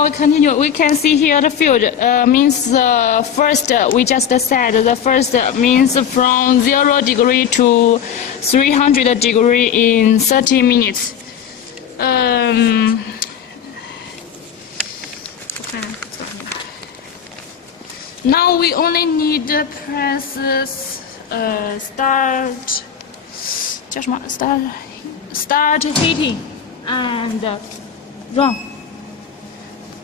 now we continue. We can see here the field means the first we just said the first means from 0 degree to 300 degree in 30 minutes. Now we only need to press start heating and run.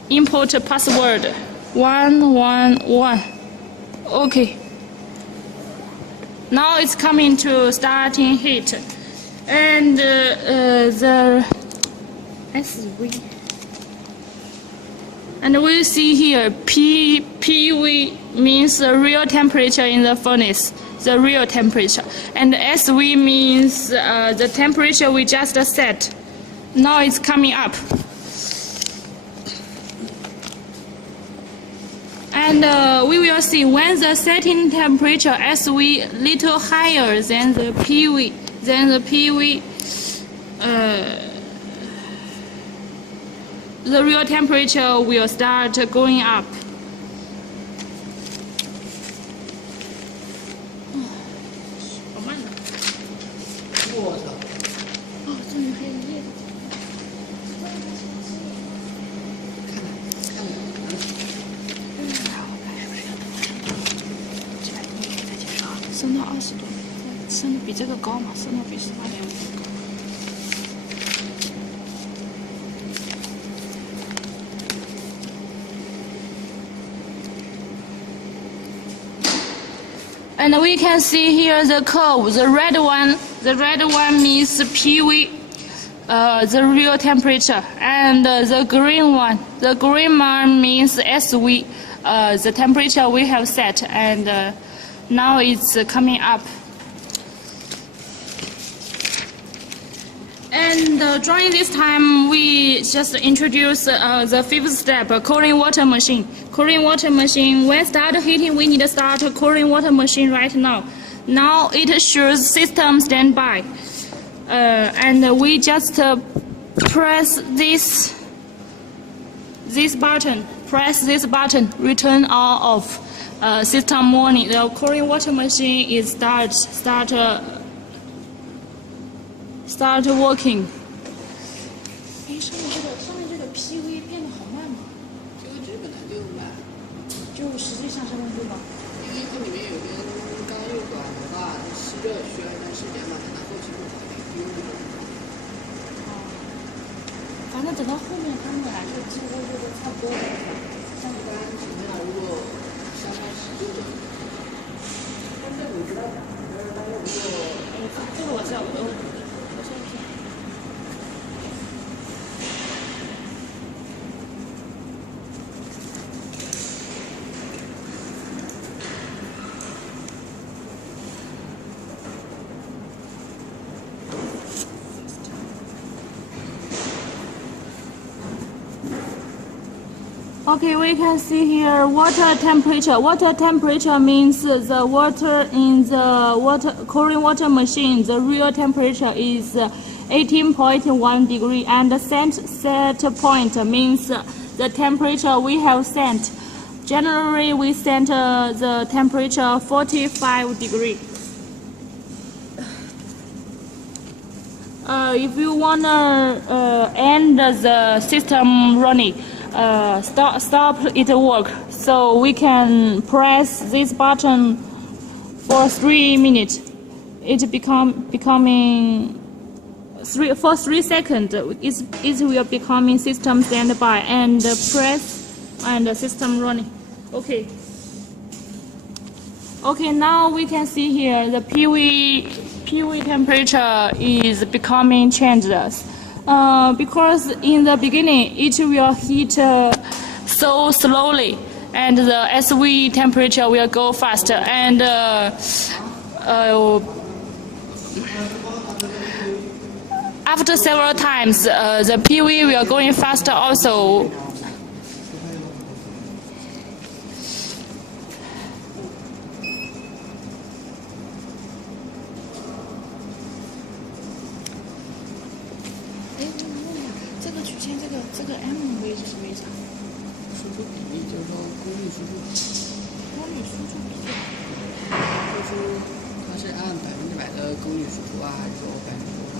Input password 111. Okay. Now it's coming to starting heat, and the SV. And we see here PV means the real temperature in the furnace, the real temperature, and SV means the temperature we just set. Now it's coming up. And we will see when the setting temperature SV little higher than the PV, the real temperature will start going up.升到20度，升得比这个高嘛，升到比18度。And we can see here the curve. The red one means PV, the real temperature, and the green one means SV, the temperature we have set, and now it's coming up. And during this time, we just introduce the fifth step, cooling water machine. Cooling water machine, when start heating, we need to start cooling water machine right now. Now it shows system standby. And we just press this button. Press this button, return on off. System warning. The cooling water machine is start working. 哎，上面这个 PV 变得好慢吗？这个值本来就慢，就实际上是温度吗？因为它里面有根钢又短的话，吸热需要一段时间嘛，等它后期不好点，反正等到后面它们来就几乎就都差不多了。像一般情况下，如果相差10度的，但是你知道讲，但是它又不做，这个我知道，Okay, we can see here water temperature. Water temperature means the water in the cooling water machine. The real temperature is 18.1 degree, and the set point means the temperature we have set. Generally, we set the temperature 45 degree. If you wanna end the system running, stop it work. So we can press this button for 3 minutes. It becoming for 3 seconds. It will becoming system standby and press and the system running. Okay. Okay, now we can see here the PV temperature is becoming changeless. Because in the beginning it will heat so slowly, and the SV temperature will go faster, and after several times the PV will going faster also. M 位是什么意思啊？率输出，就是它是按100%的功率输出啊，还是说100%多少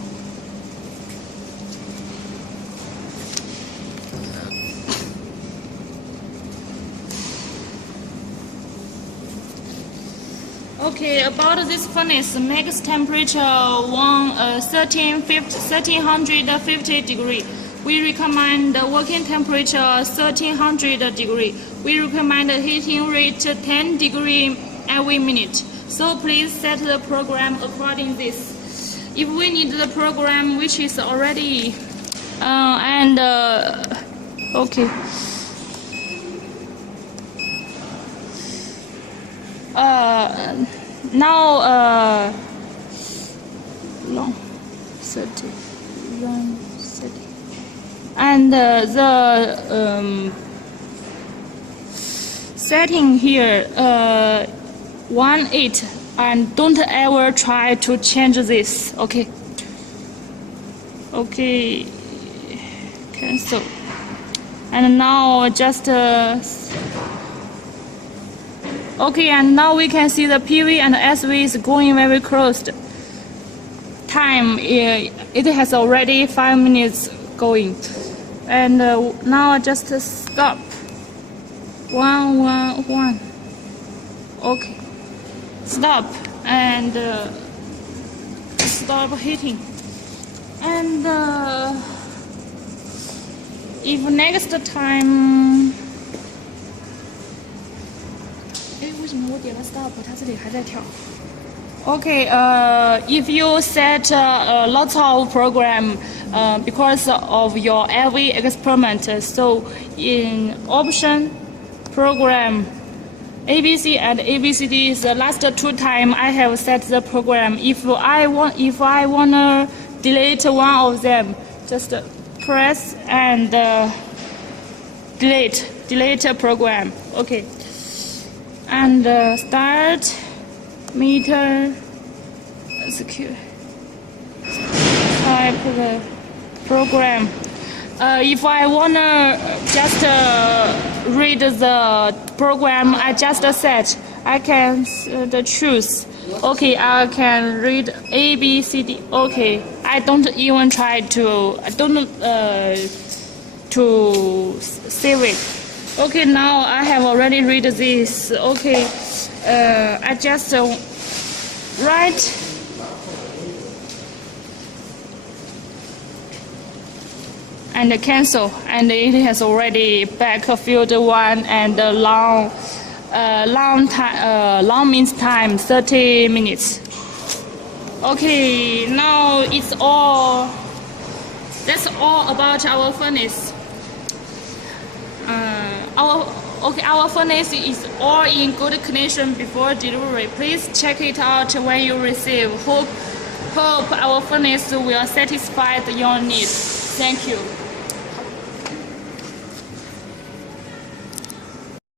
？Okay, about this furnace, max temperature 1350 degree. We recommend the working temperature 1300 degree. We recommend the heating rate 10 degree every minute. So please set the program according this. If we need the program which is already okay. Now long 30 long 30 and the setting here 18 and don't ever try to change this. Okay, cancel. And now just okay, and now we can see the PV and SV is going very close. Time, it has already 5 minutes going. And now just stop. 111. Okay. Stop and stop heating. And if next time. 为什么我点了 stop， 它这里还在跳 ？Okay, if you set lots of program because of your every experiment, so in option program ABC and ABCD is the last 2 times I have set the program. If I wanna delete one of them, just press and delete program. Okay. And start meter secure. Type the program. If I wanna just read the program I just set, I can choose. Okay, I can read A, B, C, D. Okay, I don't even try to. I don't to save it. Okay, now I have already read this. Okay, I just write and cancel, and it has already backfilled 1 and long means time 30 minutes. Okay, now it's all. That's all about our furnace. Our furnace is all in good condition before delivery. Please check it out when you receive. Hope our furnace will satisfy your needs. Thank you.